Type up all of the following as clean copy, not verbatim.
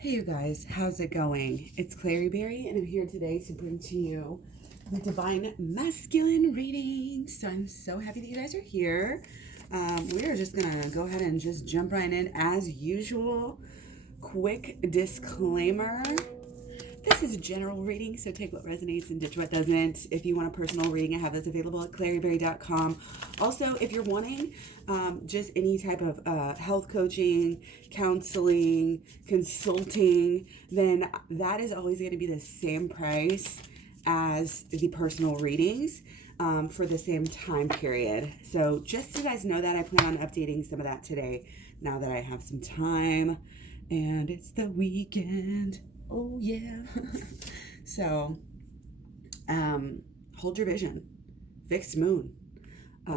Hey you guys, how's it going? It's Clary Berry and I'm here today to bring to you the Divine Masculine reading. So I'm so happy that you guys are here. We are just gonna go ahead and just jump right in as usual. Quick disclaimer. This is a general reading, so take what resonates and ditch what doesn't. If you want a personal reading, I have those available at claryberry.com. Also, if you're wanting just any type of health coaching, counseling, consulting, then that is always going to be the same price as the personal readings for the same time period. So just so you guys know that, I plan on updating some of that today now that I have some time and it's the weekend. Oh yeah. So, hold your vision. Fixed moon.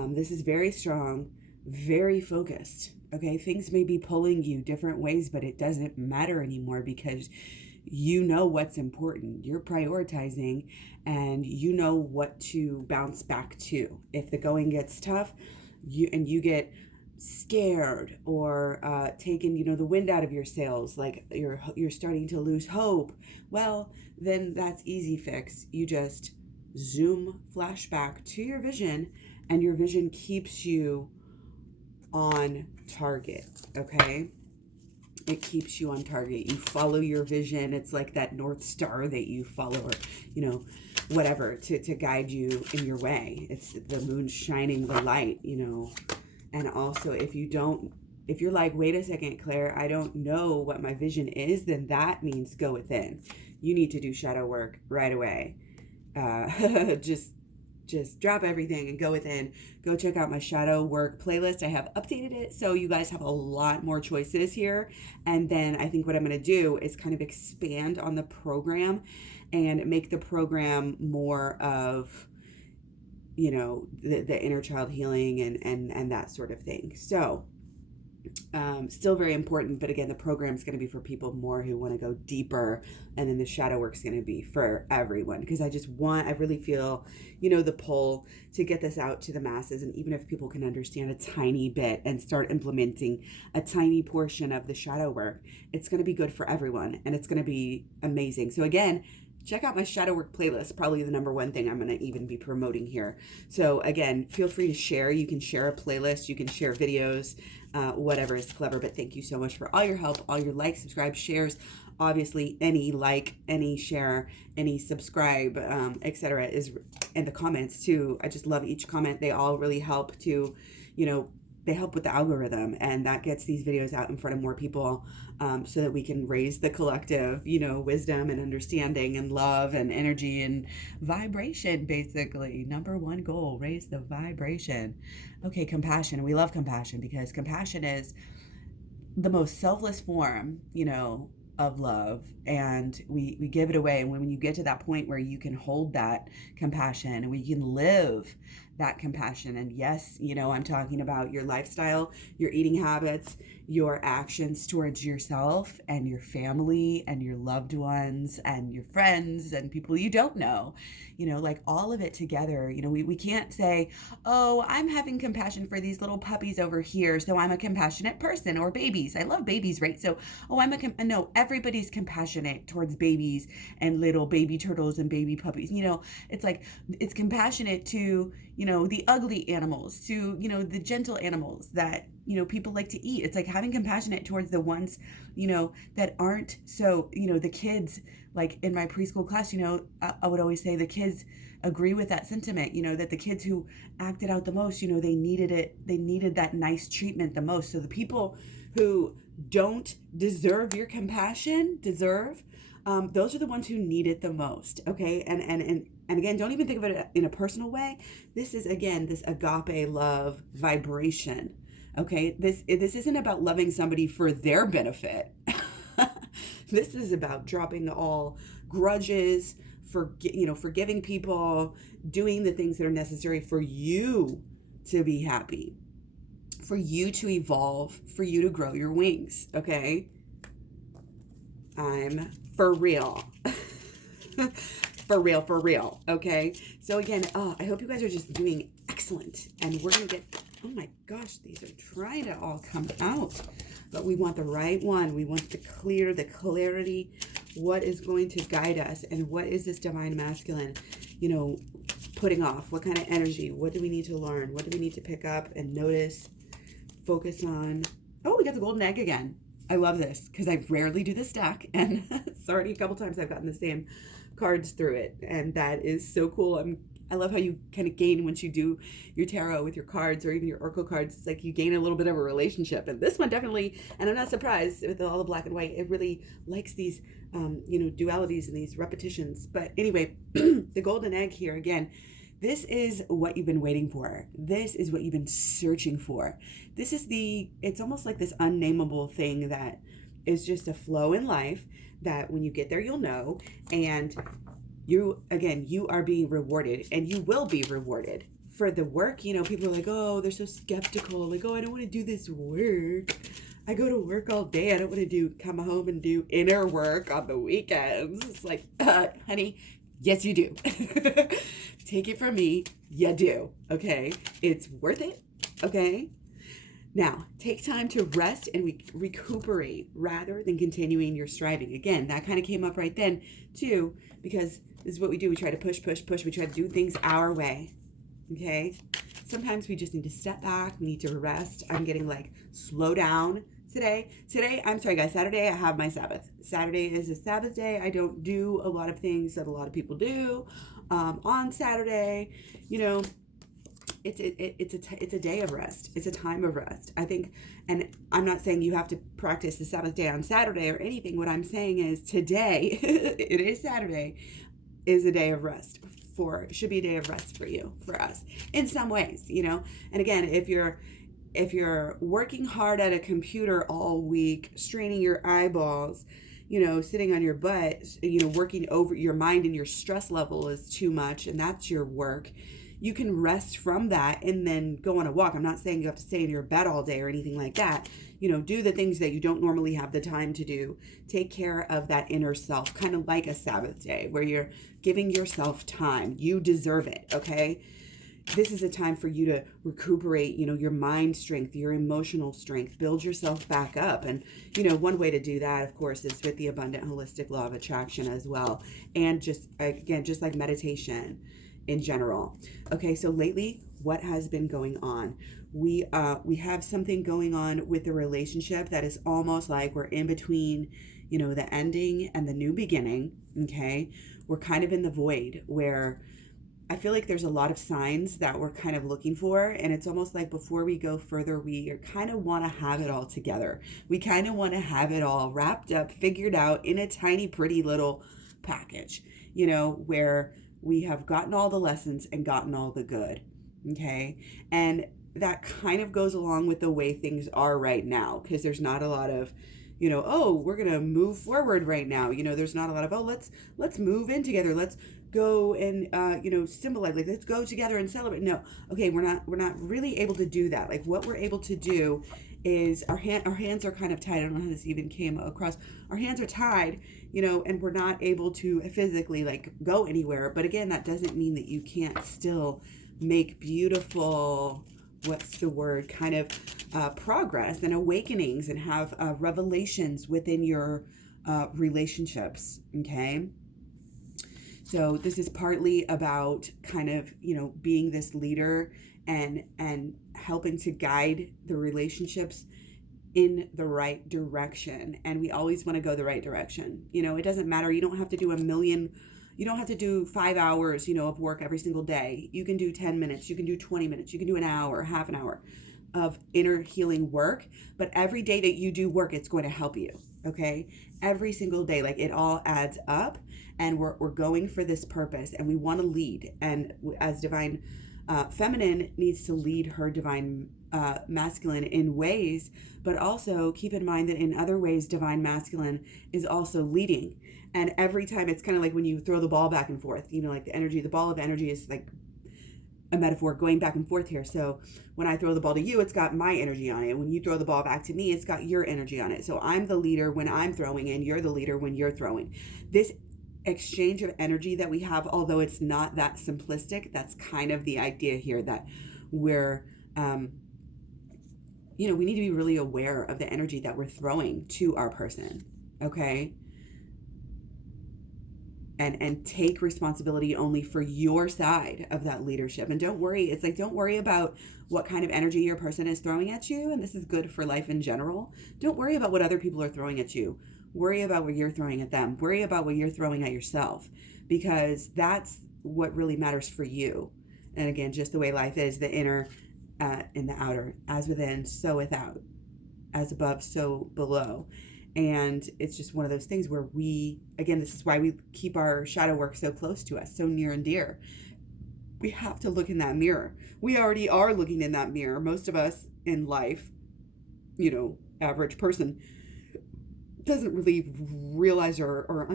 This is very strong, very focused. Okay, things may be pulling you different ways, but it doesn't matter anymore because you know what's important. You're prioritizing and you know what to bounce back to. If the going gets tough, you get scared or taken, the wind out of your sails, like you're starting to lose hope, well, then that's easy fix. You just zoom flashback to your vision and your vision keeps you on target. Okay, it keeps you on target. You follow your vision. It's like that North Star that you follow, or whatever, to guide you in your way. It's the moon shining the light, And also, if you're like, wait a second, Claire, I don't know what my vision is, then that means go within. You need to do shadow work right away. Just drop everything and go within. Go check out my shadow work playlist. I have updated it, so you guys have a lot more choices here. And then I think what I'm going to do is kind of expand on the program and make the program more of the inner child healing and that sort of thing. So still very important, but again, the program is going to be for people more who want to go deeper, and then the shadow work is going to be for everyone, because I really feel the pull to get this out to the masses. And even if people can understand a tiny bit and start implementing a tiny portion of the shadow work, it's going to be good for everyone and it's going to be amazing. So again, check out my shadow work playlist, probably the number one thing I'm going to even be promoting here. So again, feel free to share. You can share a playlist, you can share videos, whatever is clever. But thank you so much for all your help, all your likes, subscribe, shares. Obviously, any like, any share, any subscribe, etc. is in the comments too. I just love each comment. They all really help to, they help with the algorithm, and that gets these videos out in front of more people, so that we can raise the collective, wisdom and understanding and love and energy and vibration. Basically, number one goal, raise the vibration. Okay, compassion. We love compassion because compassion is the most selfless form, of love, and we give it away. And when you get to that point where you can hold that compassion and we can live that compassion, and yes, I'm talking about your lifestyle, your eating habits, your actions towards yourself and your family and your loved ones and your friends and people you don't know, like all of it together. We can't say, oh, I'm having compassion for these little puppies over here, so I'm a compassionate person, or babies. I love babies, right? So, oh, no, everybody's compassionate towards babies and little baby turtles and baby puppies. It's like, it's compassionate to, the ugly animals, to, the gentle animals that, people like to eat. It's like having compassionate towards the ones, that aren't so, the kids, like in my preschool class, I would always say the kids agree with that sentiment, that the kids who acted out the most, they needed that nice treatment the most. So the people who don't deserve your compassion, those are the ones who need it the most. Okay. And again, don't even think of it in a personal way. This is, again, this agape love vibration. Okay. This isn't about loving somebody for their benefit. This is about dropping all grudges, forgiving people, doing the things that are necessary for you to be happy, for you to evolve, for you to grow your wings. Okay. I'm for real. For real. Okay. So again, I hope you guys are just doing excellent. And we're going to get, oh my gosh, these are trying to all come out. but we want the right one. We want the clarity, what is going to guide us, and what is this divine masculine, putting off? What kind of energy? What do we need to learn? What do we need to pick up and notice, focus on? Oh, we got the golden egg again. I love this because I rarely do this stack, and it's already a couple times I've gotten the same cards through it, and that is so cool. I love how you kind of gain, once you do your tarot with your cards or even your oracle cards, it's like you gain a little bit of a relationship. And this one definitely, and I'm not surprised with all the black and white, it really likes these, dualities and these repetitions. But anyway, the golden egg here again, this is what you've been waiting for. This is what you've been searching for. This is it's almost like this unnameable thing that is just a flow in life that when you get there, you'll know. And you are being rewarded, and you will be rewarded for the work. People are like, oh, they're so skeptical. Like, oh, I don't want to do this work. I go to work all day. I don't want to come home and do inner work on the weekends. It's like, honey, yes, you do. Take it from me. You do. Okay. It's worth it. Okay. Now, take time to rest and recuperate rather than continuing your striving. Again, that kind of came up right then too, because this is what we do. We try to push. We try to do things our way. Okay. Sometimes we just need to step back. We need to rest. I'm getting slow down today. I'm sorry guys, Saturday I have my Sabbath. Saturday is a Sabbath day. I don't do a lot of things that a lot of people do on Saturday. It's a day of rest. It's a time of rest. I think, and I'm not saying you have to practice the Sabbath day on Saturday or anything. What I'm saying is today, it is Saturday, is a day of rest. Should be a day of rest for you, for us, in some ways, And again, if you're working hard at a computer all week, straining your eyeballs, sitting on your butt, working over your mind, and your stress level is too much, and that's your work, you can rest from that and then go on a walk. I'm not saying you have to stay in your bed all day or anything like that. Do the things that you don't normally have the time to do. Take care of that inner self, kind of like a Sabbath day where you're giving yourself time. You deserve it, okay? This is a time for you to recuperate, your mind strength, your emotional strength, build yourself back up. And, one way to do that, of course, is with the abundant holistic law of attraction as well. And just like meditation in general. Okay, so lately, what has been going on? We have something going on with the relationship that is almost like we're in between, the ending and the new beginning. Okay, we're kind of in the void where I feel like there's a lot of signs that we're kind of looking for, and it's almost like before we go further, we kind of want to have it all together. We kind of want to have it all wrapped up, figured out in a tiny, pretty little package, where we have gotten all the lessons and gotten all the good, okay? And that kind of goes along with the way things are right now, because there's not a lot of, oh, we're going to move forward right now. There's not a lot of, oh, let's move in together. Let's go and, symbolize, let's go together and celebrate. No, okay, we're not really able to do that. Like what we're able to do is our hands are kind of tied. I don't know how this even came across. Our hands are tied, and we're not able to physically go anywhere. But again, that doesn't mean that you can't still make beautiful, what's the word, kind of progress and awakenings and have revelations within your relationships. Okay. So this is partly about kind of, being this leader and helping to guide the relationships in the right direction. And we always want to go the right direction. It doesn't matter. You don't have to do you don't have to do 5 hours, of work every single day. You can do 10 minutes. You can do 20 minutes. You can do an hour, half an hour of inner healing work. But every day that you do work, it's going to help you. Okay. Every single day, it all adds up, and we're going for this purpose, and we want to lead. And as divine feminine needs to lead her divine masculine in ways, but also keep in mind that in other ways, divine masculine is also leading. And every time, it's kind of like when you throw the ball back and forth, the ball of energy is like a metaphor going back and forth here. So when I throw the ball to you, it's got my energy on it. When you throw the ball back to me, it's got your energy on it. So I'm the leader when I'm throwing, and you're the leader when you're throwing. This exchange of energy that we have, although it's not that simplistic, that's kind of the idea here, that we're we need to be really aware of the energy that we're throwing to our person. Okay. And take responsibility only for your side of that leadership. And don't worry. It's like, don't worry about what kind of energy your person is throwing at you. And this is good for life in general. Don't worry about what other people are throwing at you. Worry about what you're throwing at them. Worry about what you're throwing at yourself, because that's what really matters for you. And again, just the way life is, the inner and the outer, as within, so without, as above, so below. And it's just one of those things where this is why we keep our shadow work so close to us, so near and dear. We have to look in that mirror. We already are looking in that mirror. Most of us in life, average person, doesn't really realize or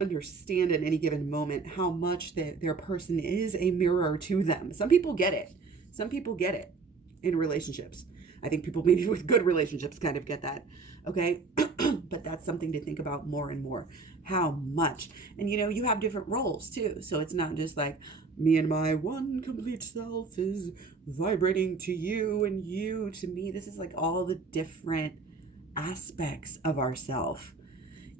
understand in any given moment how much their person is a mirror to them. Some people get it. Some people get it in relationships. I think people maybe with good relationships kind of get that. Okay. But that's something to think about more and more. How much. And you have different roles too. So it's not just like me and my one complete self is vibrating to you and you to me. This is like all the different aspects of ourself,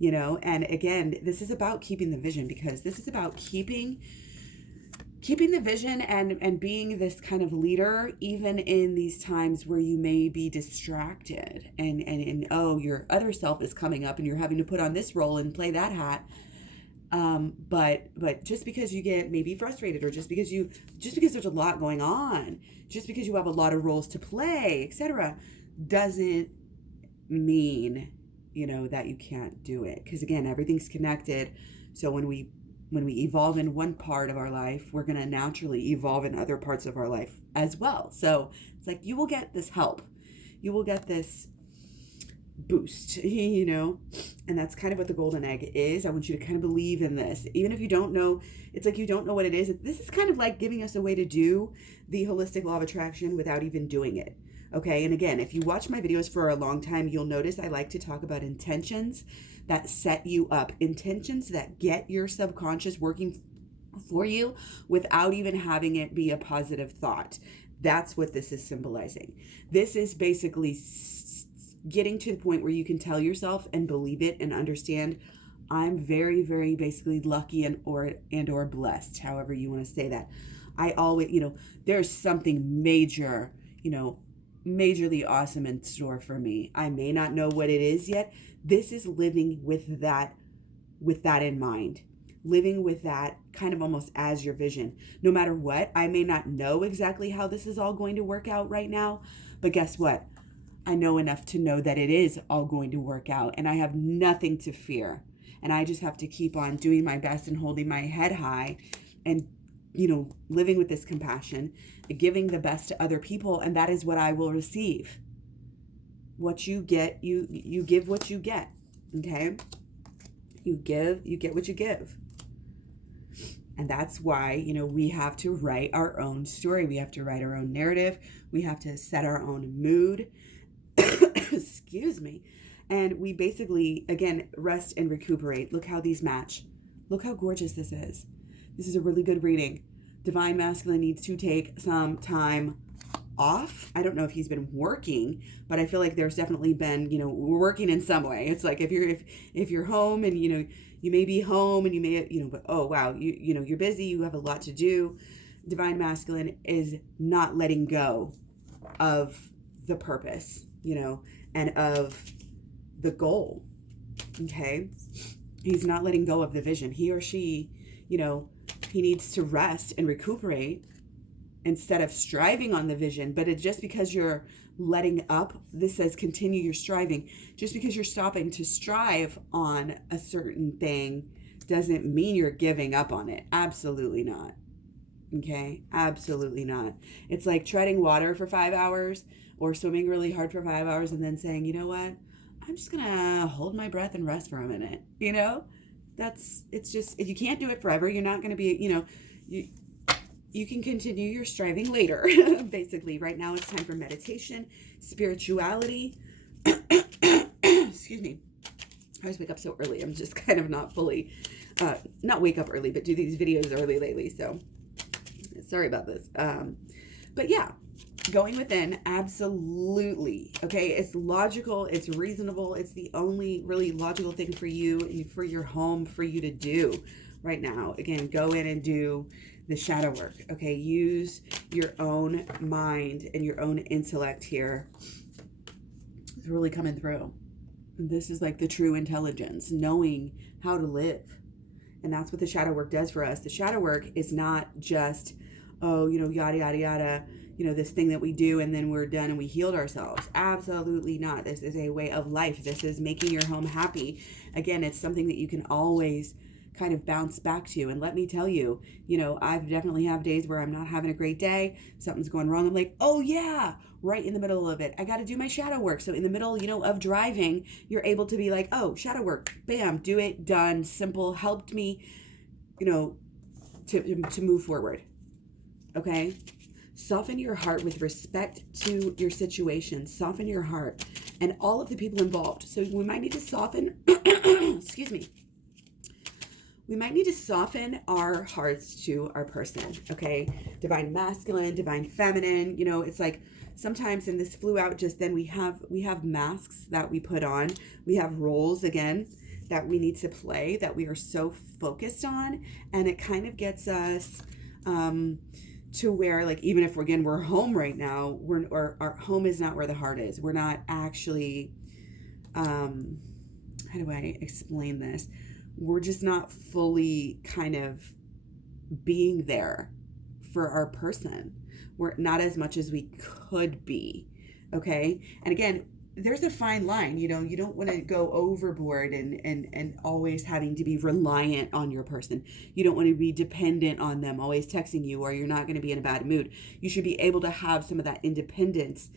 and again, this is about keeping the vision, because this is about keeping the vision and being this kind of leader, even in these times where you may be distracted and your other self is coming up and you're having to put on this role and play that hat. But just because you get maybe frustrated, or just because there's a lot going on, just because you have a lot of roles to play, etc., doesn't mean that you can't do it. Because again, everything's connected. So when we evolve in one part of our life, we're going to naturally evolve in other parts of our life as well. So it's like, you will get this help, you will get this boost, and that's kind of what the golden egg is. I want you to kind of believe in this, even if you don't know. It's like you don't know what it is. This is kind of like giving us a way to do the holistic law of attraction without even doing it. Okay. And again, if you watch my videos for a long time, you'll notice I like to talk about intentions that set you up, intentions that get your subconscious working for you without even having it be a positive thought. That's what this is symbolizing. This is basically getting to the point where you can tell yourself and believe it and understand, I'm very, very basically lucky and or blessed, however you want to say that. I always, there's something major, majorly awesome in store for me. I may not know what it is yet. This is living with that in mind, living with that kind of almost as your vision. No matter what, I may not know exactly how this is all going to work out right now, but guess what? I know enough to know that it is all going to work out, and I have nothing to fear. And I just have to keep on doing my best and holding my head high and living with this compassion, giving the best to other people, and that is what I will receive. What you get, you give what you get. Okay? You get what you give. And that's why, we have to write our own story. We have to write our own narrative. We have to set our own mood. Excuse me. And we basically, again, rest and recuperate. Look how these match. Look how gorgeous this is. This is a really good reading. Divine Masculine needs to take some time off. I don't know if he's been working, but I feel like there's definitely been, we're working in some way. It's like if you're home and, you may be home and you may, but oh, wow, you're busy. You have a lot to do. Divine Masculine is not letting go of the purpose, and of the goal. Okay. He's not letting go of the vision. He or she, he needs to rest and recuperate instead of striving on the vision. But it's just because you're letting up, this says continue your striving. Just because you're stopping to strive on a certain thing doesn't mean you're giving up on it. Absolutely not. Okay? Absolutely not. It's like treading water for 5 hours or swimming really hard for 5 hours and then saying, you know what? I'm just going to hold my breath and rest for a minute. It's just, if you can't do it forever, you're not going to be, you can continue your striving later. Basically, right now it's time for meditation, spirituality. Excuse me. I always wake up so early. I'm just kind of not fully, not wake up early, but do these videos early lately. So sorry about this. But yeah, going within, absolutely. Okay, it's logical, it's reasonable, it's the only really logical thing for you and for your home for you to do right now. Again, go in and do the shadow work. Okay, use your own mind and your own intellect here. It's really coming through. This is like the true intelligence, knowing how to live. And that's what the shadow work does for us. The shadow work is not just, oh, yada, yada, yada, this thing that we do and then we're done and we healed ourselves. Absolutely not. This is a way of life. This is making your home happy. Again, it's something that you can always kind of bounce back to. And let me tell you, I've definitely have days where I'm not having a great day. Something's going wrong. I'm like, oh yeah, right in the middle of it, I got to do my shadow work. So in the middle, of driving, you're able to be like, oh, shadow work, bam, do it, done, simple, helped me, to move forward. Okay. Soften your heart with respect to your situation. Soften your heart and all of the people involved. So we might need to soften, excuse me. We might need to soften our hearts to our person, okay? Divine masculine, divine feminine, it's like sometimes in this flew out just then we have masks that we put on. We have roles again that we need to play that we are so focused on, and it kind of gets us to where, like, even if we're home right now, our home is not where the heart is. We're not actually, how do I explain this? We're just not fully kind of being there for our person. We're not as much as we could be. Okay. And again, there's a fine line, you don't want to go overboard and always having to be reliant on your person. You don't want to be dependent on them always texting you, or you're not going to be in a bad mood. You should be able to have some of that independence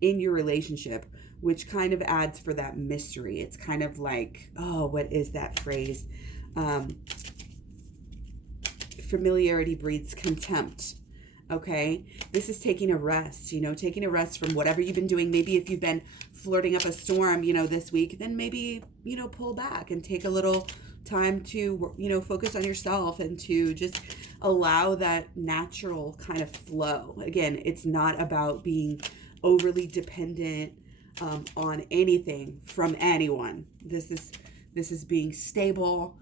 in your relationship, which kind of adds for that mystery. It's kind of like, oh, what is that phrase? Familiarity breeds contempt. Okay, this is taking a rest, taking a rest from whatever you've been doing. Maybe if you've been flirting up a storm, this week, then maybe, pull back and take a little time to, focus on yourself and to just allow that natural kind of flow. Again, it's not about being overly dependent on anything from anyone. This is being stable,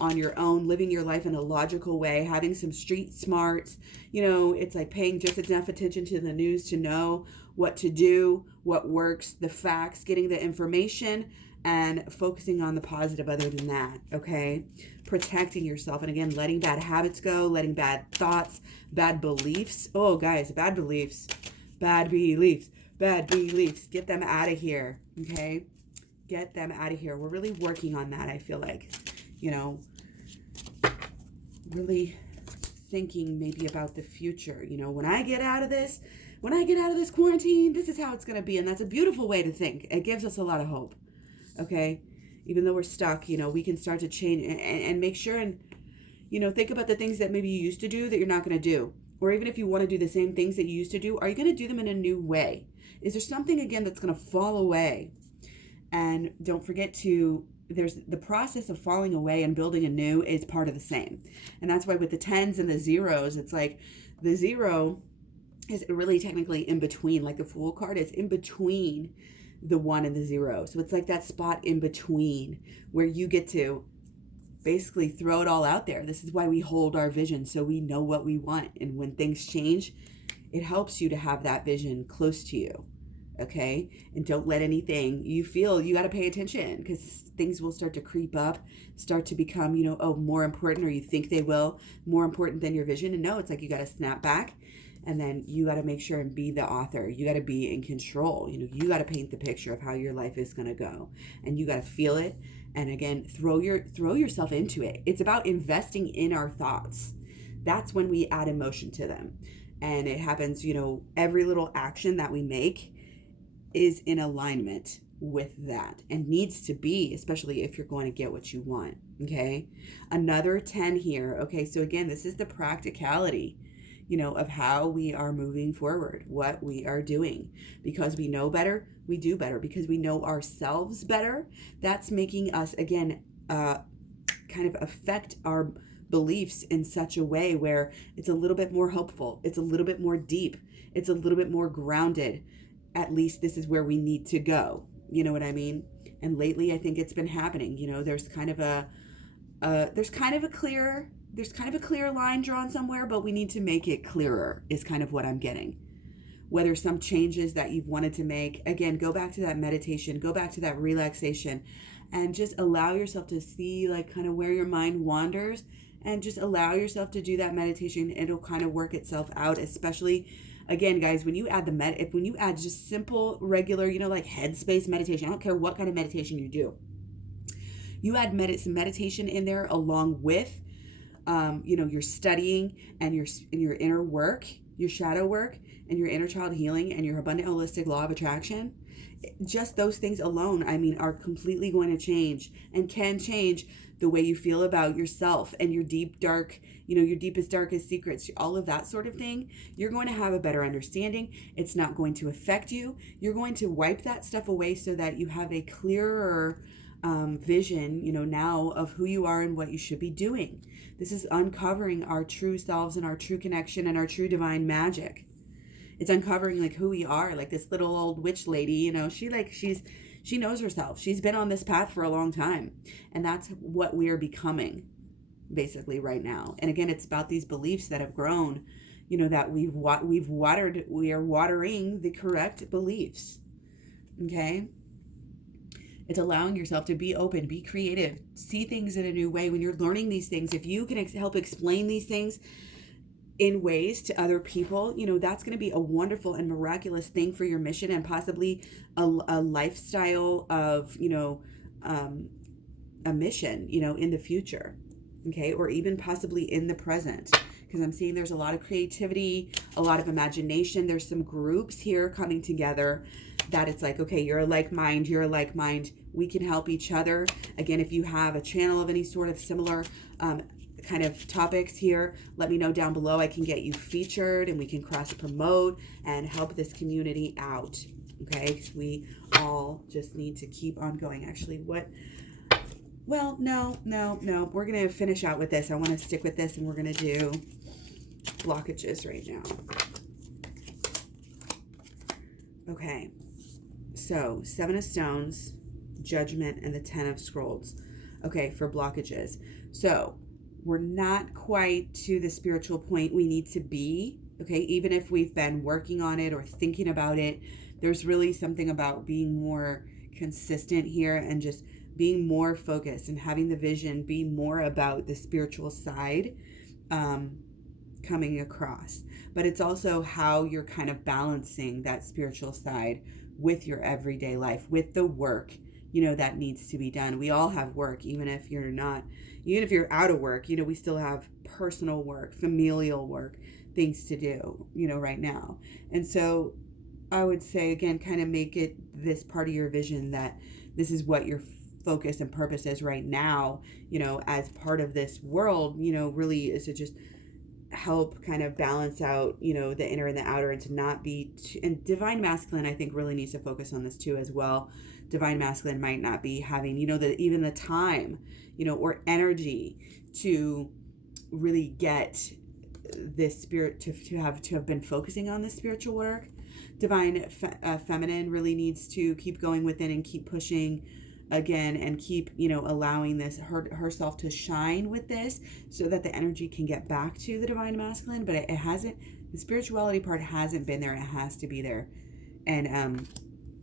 on your own, living your life in a logical way, having some street smarts. It's like paying just enough attention to the news to know what to do, what works, the facts, getting the information, and focusing on the positive other than that, okay? Protecting yourself. And again, letting bad habits go, letting bad thoughts, bad beliefs. Oh, guys, bad beliefs. Get them out of here, okay? Get them out of here. We're really working on that, I feel like. Really thinking maybe about the future. When I get out of this quarantine, this is how it's going to be. And that's a beautiful way to think. It gives us a lot of hope. Okay. Even though we're stuck, we can start to change and make sure and, think about the things that maybe you used to do that you're not going to do. Or even if you want to do the same things that you used to do, are you going to do them in a new way? Is there something, again, that's going to fall away? And don't forget there's the process of falling away and building anew is part of the same. And that's why with the 10s and the zeros, it's like the 0 is really technically in between, like the Fool card is in between the 1 and the 0. So it's like that spot in between where you get to basically throw it all out there. This is why we hold our vision, so we know what we want. And when things change, it helps you to have that vision close to you. Okay. And don't let anything you feel, you got to pay attention, because things will start to creep up, start to become, more important, or you think they will, more important than your vision. And no, it's like you got to snap back, and then you got to make sure and be the author. You got to be in control. You got to paint the picture of how your life is going to go, and you got to feel it. And again, throw yourself into it. It's about investing in our thoughts. That's when we add emotion to them. And it happens, every little action that we make is in alignment with that, and needs to be, especially if you're going to get what you want. Okay. Another 10 here. Okay. So again, this is the practicality, of how we are moving forward, what we are doing, because we know better, we do better, because we know ourselves better. That's making us, again, kind of affect our beliefs in such a way where it's a little bit more hopeful, it's a little bit more deep, it's a little bit more grounded. At least this is where we need to go. You know what I mean? And lately I think it's been happening. There's kind of a clear line drawn somewhere, but we need to make it clearer is kind of what I'm getting. Whether some changes that you've wanted to make, again, go back to that meditation, go back to that relaxation, and just allow yourself to see like kind of where your mind wanders, and just allow yourself to do that meditation. It'll kind of work itself out, especially again, guys, when you add when you add just simple, regular, like headspace meditation, I don't care what kind of meditation you do, you add some meditation in there along with, your studying and your inner work, your shadow work, and your inner child healing, and your abundant holistic law of attraction. Just those things alone, are completely going to change and can change the way you feel about yourself and your deep, dark, your deepest, darkest secrets, all of that sort of thing. You're going to have a better understanding. It's not going to affect you. You're going to wipe that stuff away so that you have a clearer vision, now of who you are and what you should be doing. This is uncovering our true selves and our true connection and our true divine magic. It's uncovering like who we are, like this little old witch lady, she knows herself. She's been on this path for a long time, and that's what we are becoming basically right now. And again, it's about these beliefs that have grown, that we are watering the correct beliefs. Okay. It's allowing yourself to be open, be creative, see things in a new way. When you're learning these things, if you can help explain these things in ways to other people, that's going to be a wonderful and miraculous thing for your mission, and possibly a lifestyle of, a mission, in the future. Okay. Or even possibly in the present, because I'm seeing there's a lot of creativity, a lot of imagination. There's some groups here coming together that it's like, okay, you're a like mind, we can help each other. Again, if you have a channel of any sort of similar kind of topics here, let me know down below. I can get you featured and we can cross promote and help this community out. Okay, because we all just need to keep on going. Actually, no, we're gonna finish out with this. I want to stick with this, and we're gonna do blockages right now. Okay, so 7 of Stones, Judgment, and the 10 of Scrolls. Okay, for blockages. So we're not quite to the spiritual point we need to be. Okay, even if we've been working on it or thinking about it, there's really something about being more consistent here and just being more focused and having the vision be more about the spiritual side coming across. But it's also how you're kind of balancing that spiritual side with your everyday life, with the work, that needs to be done. We all have work, even if you're out of work, we still have personal work, familial work, things to do, right now. And so I would say, again, kind of make it this part of your vision that this is what your focus and purpose is right now, as part of this world, really is to just help kind of balance out, the inner and the outer, and to not be and divine masculine, I think, really needs to focus on this too as well. Divine masculine might not be having, even the time, or energy to really get this spirit to have been focusing on this spiritual work. Divine feminine really needs to keep going within and keep pushing again, and keep, allowing this herself to shine with this, so that the energy can get back to the divine masculine. But it hasn't, the spirituality part hasn't been there. It has to be there. And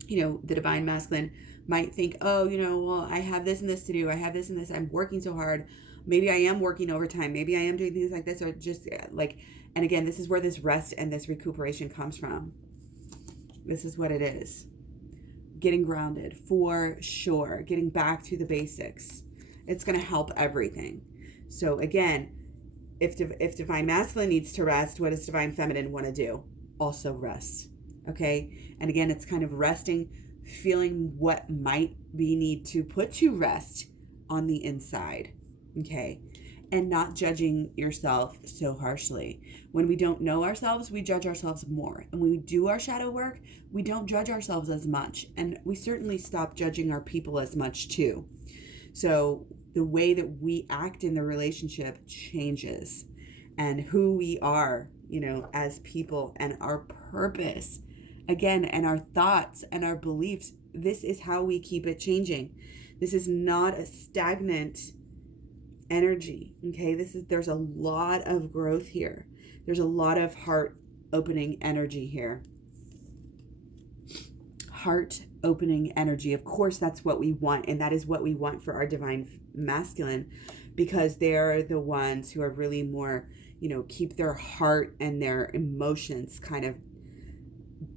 the divine masculine might think, oh, well, I have this and this to do, I have this and this, I'm working so hard, maybe I am working overtime, maybe I am doing things like this, or just like, and again, this is where this rest and this recuperation comes from. This is what it is. Getting grounded, for sure. Getting back to the basics. It's going to help everything. So again, if divine masculine needs to rest, what does divine feminine want to do? Also rest. Okay? And again, it's kind of resting, feeling what might be need to put you rest on the inside. Okay? And not judging yourself so harshly. When we don't know ourselves, we judge ourselves more. And when we do our shadow work, we don't judge ourselves as much. And we certainly stop judging our people as much too. So the way that we act in the relationship changes, and who we are, as people, and our purpose, again, and our thoughts and our beliefs. This is how we keep it changing. This is not a stagnant energy. Okay. There's a lot of growth here. There's a lot of heart opening energy here. Heart opening energy. Of course, that's what we want. And that is what we want for our divine masculine, because they're the ones who are really more, keep their heart and their emotions kind of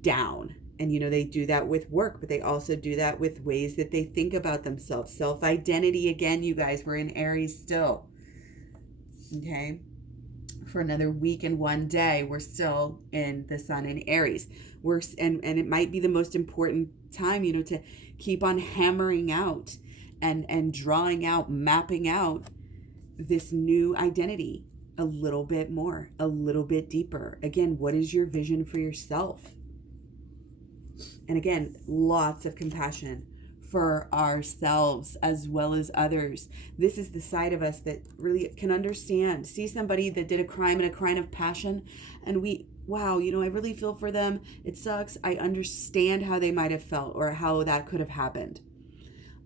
down. And, they do that with work, but they also do that with ways that they think about themselves. Self-identity. Again, you guys, we're in Aries still. Okay. For another week and one day, we're still in the sun in Aries. And it might be the most important time, to keep on hammering out and drawing out, mapping out this new identity a little bit more, a little bit deeper. Again, what is your vision for yourself? And again, lots of compassion for ourselves as well as others. This is the side of us that really can understand, see somebody that did a crime and a crime of passion, and wow, I really feel for them. It sucks. I understand how they might have felt or how that could have happened.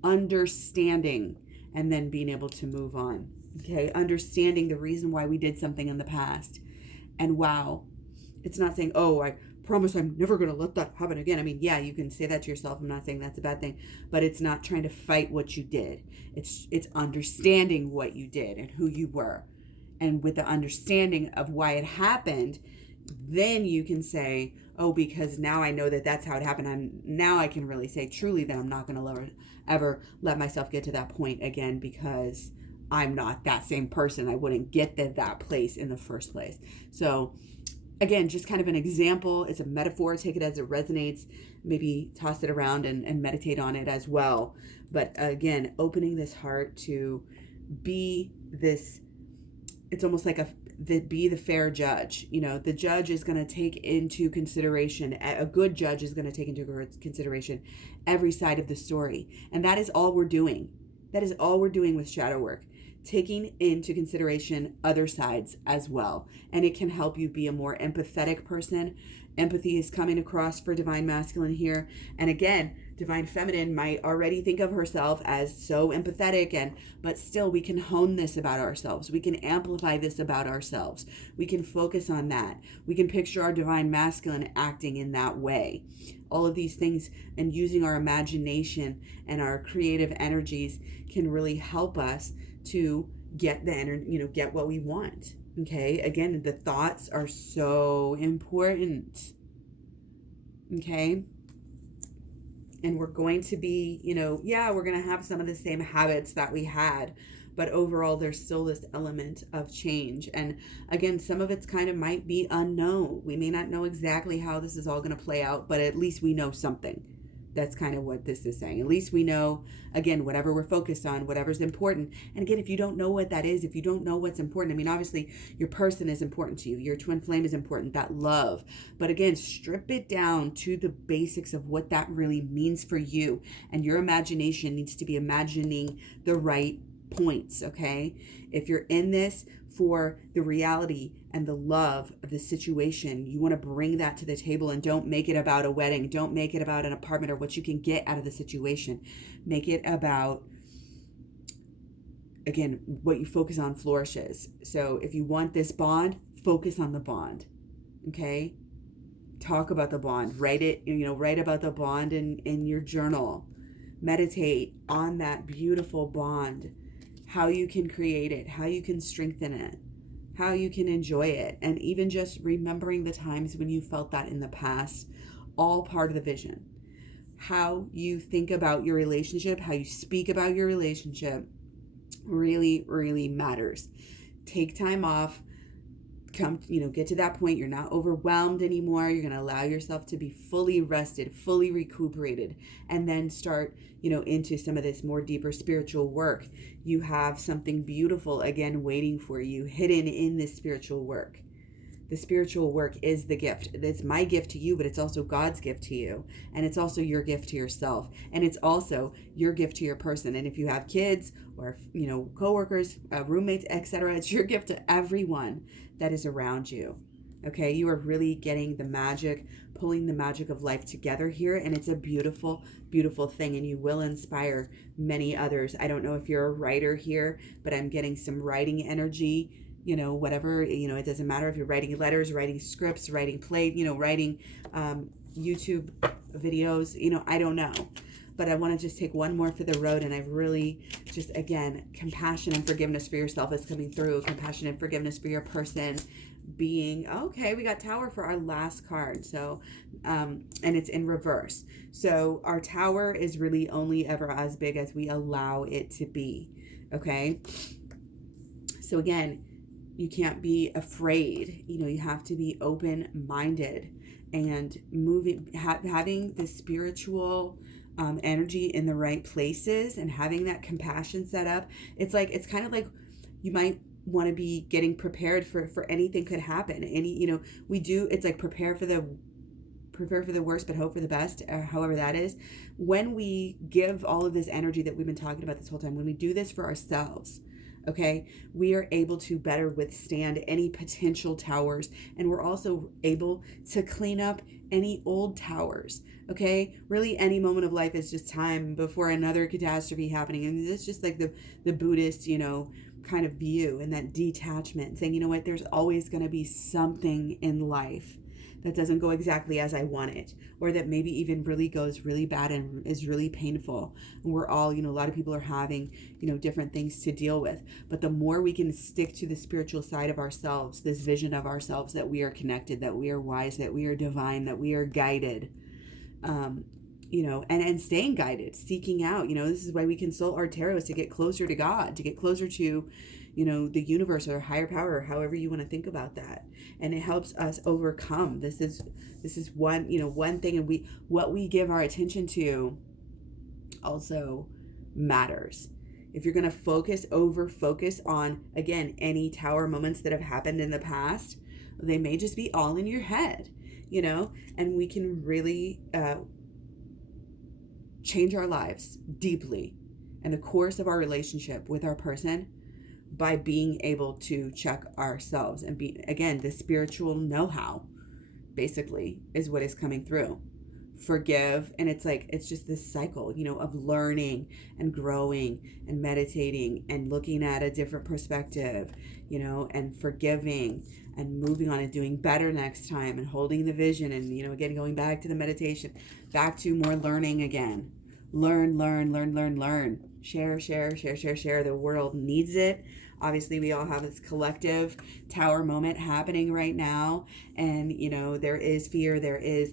Understanding, and then being able to move on. Okay, understanding the reason why we did something in the past. And wow, it's not saying, oh, I promise I'm never going to let that happen again. I mean, yeah, you can say that to yourself. I'm not saying that's a bad thing, but it's not trying to fight what you did. It's understanding what you did and who you were. And with the understanding of why it happened, then you can say, oh, because now I know that that's how it happened. Now I can really say truly that I'm not going to ever let myself get to that point again, because I'm not that same person. I wouldn't get to that place in the first place. So again, just kind of an example. It's a metaphor. Take it as it resonates. Maybe toss it around and meditate on it as well. But again, opening this heart to be this, it's almost like be the fair judge. The judge is going to take into consideration, a good judge is going to take into consideration every side of the story. And that is all we're doing. That is all we're doing with shadow work. Taking into consideration other sides as well. And it can help you be a more empathetic person. Empathy is coming across for divine masculine here. And again, divine feminine might already think of herself as so empathetic, but still we can hone this about ourselves. We can amplify this about ourselves. We can focus on that. We can picture our divine masculine acting in that way. All of these things, and using our imagination and our creative energies, can really help us to get the energy, get what we want. Okay. Again, the thoughts are so important. Okay. And we're going to be, we're going to have some of the same habits that we had, but overall there's still this element of change. And again, some of it's kind of might be unknown. We may not know exactly how this is all going to play out, but at least we know something. That's kind of what this is saying. At least we know, again, whatever we're focused on, whatever's important. And again, if you don't know what that is, if you don't know what's important, I mean, obviously your person is important to you. Your twin flame is important, that love. But again, strip it down to the basics of what that really means for you. And your imagination needs to be imagining the right points, okay? If you're in this for the reality and the love of the situation, you want to bring that to the table, and don't make it about a wedding. Don't make it about an apartment or what you can get out of the situation. Make it about, again, what you focus on flourishes. So if you want this bond, focus on the bond, okay? Talk about the bond. Write it, write about the bond in your journal. Meditate on that beautiful bond, how you can create it, how you can strengthen it, how you can enjoy it, and even just remembering the times when you felt that in the past, all part of the vision. How you think about your relationship, how you speak about your relationship really, really matters. Take time off. Get to that point. You're not overwhelmed anymore. You're going to allow yourself to be fully rested, fully recuperated, and then start, into some of this more deeper spiritual work. You have something beautiful, again, waiting for you, hidden in this spiritual work. The spiritual work is the gift. It's my gift to you, but it's also God's gift to you. And it's also your gift to yourself. And it's also your gift to your person. And if you have kids or, coworkers, roommates, etc., it's your gift to everyone that is around you. Okay, you are really getting the magic, pulling the magic of life together here. And it's a beautiful, beautiful thing. And you will inspire many others. I don't know if you're a writer here, but I'm getting some writing energy. Whatever, it doesn't matter if you're writing letters, writing scripts, writing writing YouTube videos, I don't know. But I want to just take one more for the road. And I really just, again, compassion and forgiveness for yourself is coming through. Compassion and forgiveness for your person being, okay, we got Tower for our last card. So, and it's in reverse. So our Tower is really only ever as big as we allow it to be. Okay. So again, you can't be afraid. You have to be open-minded and moving, having the spiritual energy in the right places and having that compassion set up. It's kind of like you might want to be getting prepared for anything could happen. It's like prepare for the worst, but hope for the best, or however that is. When we give all of this energy that we've been talking about this whole time, when we do this for ourselves, okay, we are able to better withstand any potential towers. And we're also able to clean up any old towers. Okay, really any moment of life is just time before another catastrophe happening. And it's just like the Buddhist, kind of view and that detachment, saying, what, there's always going to be something in life that doesn't go exactly as I want it, or that maybe even really goes really bad and is really painful. And we're all, a lot of people are having, different things to deal with. But the more we can stick to the spiritual side of ourselves, this vision of ourselves, that we are connected, that we are wise, that we are divine, that we are guided, and staying guided, seeking out, this is why we consult our tarots, to get closer to God, to get closer to, the universe or higher power, or however you want to think about that. And it helps us overcome. This is one thing. And what we give our attention to also matters. If you're going to focus on, again, any tower moments that have happened in the past, they may just be all in your head, and we can really, change our lives deeply and the course of our relationship with our person by being able to check ourselves and be, again, the spiritual know-how basically is what is coming through. Forgive. And it's just this cycle, of learning and growing and meditating and looking at a different perspective, and forgiving and moving on and doing better next time and holding the vision and, again, going back to the meditation, back to more learning again. Learn. Share. The world needs it. Obviously, we all have this collective tower moment happening right now. And, there is fear, there is,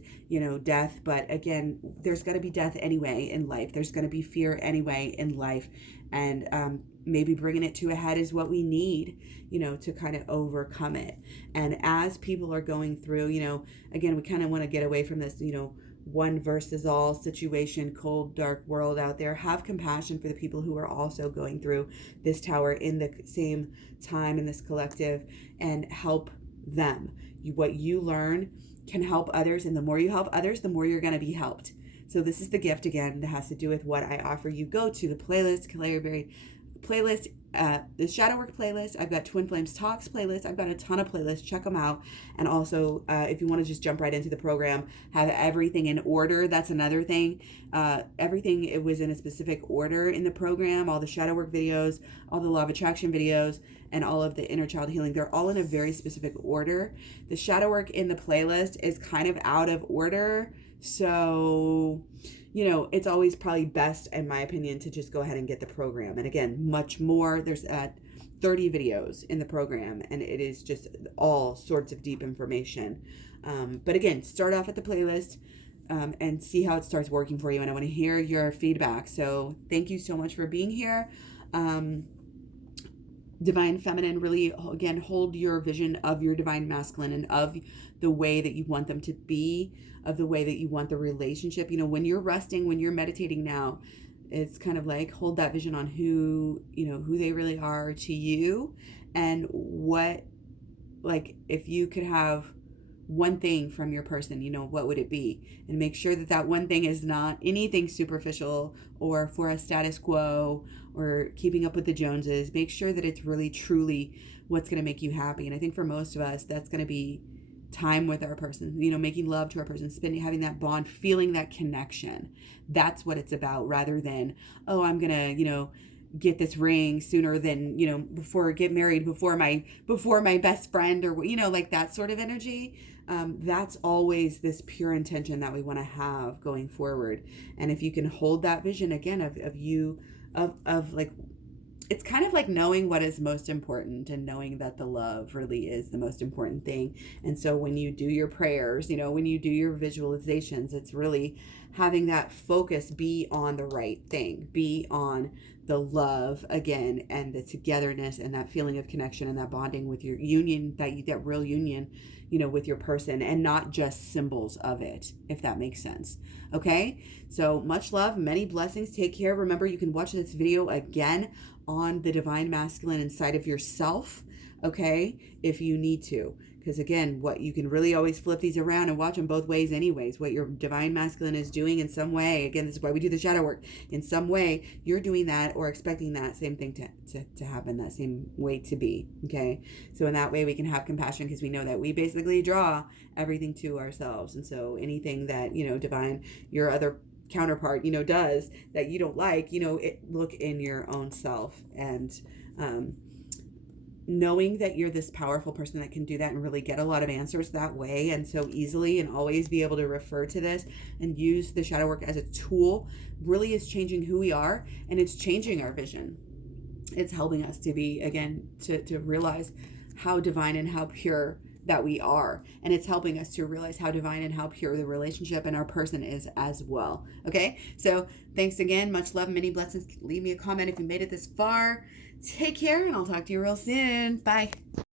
death. But again, there's going to be death anyway in life. There's going to be fear anyway in life. And maybe bringing it to a head is what we need, to kind of overcome it. And as people are going through, again, we kind of want to get away from this, one versus all situation, cold, dark world out there. Have compassion for the people who are also going through this tower in the same time in this collective, and help them. What you learn can help others, and the more you help others, the more you're going to be helped. So this is the gift, again, that has to do with what I offer you. Go to the playlist, Claryberry playlist, the Shadow Work playlist. I've got Twin Flames Talks playlist. I've got a ton of playlists. Check them out. And also, if you want to just jump right into the program, have everything in order. That's another thing. Everything, it was in a specific order in the program. All the Shadow Work videos, all the Law of Attraction videos, and all of the inner child healing. They're all in a very specific order. The Shadow Work in the playlist is kind of out of order. So, it's always probably best, in my opinion, to just go ahead and get the program. And again, much more. There's 30 videos in the program, and it is just all sorts of deep information. But again, start off at the playlist and see how it starts working for you. And I want to hear your feedback. So thank you so much for being here. Divine Feminine, really, again, hold your vision of your Divine Masculine and of the way that you want them to be, of the way that you want the relationship. When you're resting, when you're meditating now, it's kind of like hold that vision on who they really are to you, and what like, if you could have one thing from your person, what would it be? And make sure that that one thing is not anything superficial or for a status quo or keeping up with the Joneses. Make sure that it's really, truly what's going to make you happy. And I think for most of us, that's going to be time with our person, making love to our person, having that bond, feeling that connection. That's what it's about, rather than, oh, I'm going to, get this ring sooner than, before get married, before my best friend, or, like that sort of energy. That's always this pure intention that we want to have going forward. And if you can hold that vision again of like, it's kind of like knowing what is most important and knowing that the love really is the most important thing. And so when you do your prayers, when you do your visualizations, it's really having that focus be on the right thing, be on the love again, and the togetherness and that feeling of connection and that bonding with your union, that real union, with your person, and not just symbols of it, if that makes sense. Okay, so much love, many blessings. Take care. Remember, you can watch this video again on the divine masculine inside of yourself, okay, if you need to. Because again, what you can really always flip these around and watch them both ways anyways. What your divine masculine is doing in some way, again, this is why we do the shadow work. In some way, you're doing that or expecting that same thing to happen, that same way to be, okay? So in that way, we can have compassion, because we know that we basically draw everything to ourselves. And so anything that, divine, your other counterpart, does that you don't like, look in your own self. And knowing that you're this powerful person that can do that and really get a lot of answers that way and so easily, and always be able to refer to this and use the shadow work as a tool, really is changing who we are, and it's changing our vision. It's helping us to be, again, to realize how divine and how pure that we are, and it's helping us to realize how divine and how pure the relationship and our person is as well. Okay, so thanks again, much love, many blessings. Leave me a comment if you made it this far. Take care, and I'll talk to you real soon. Bye.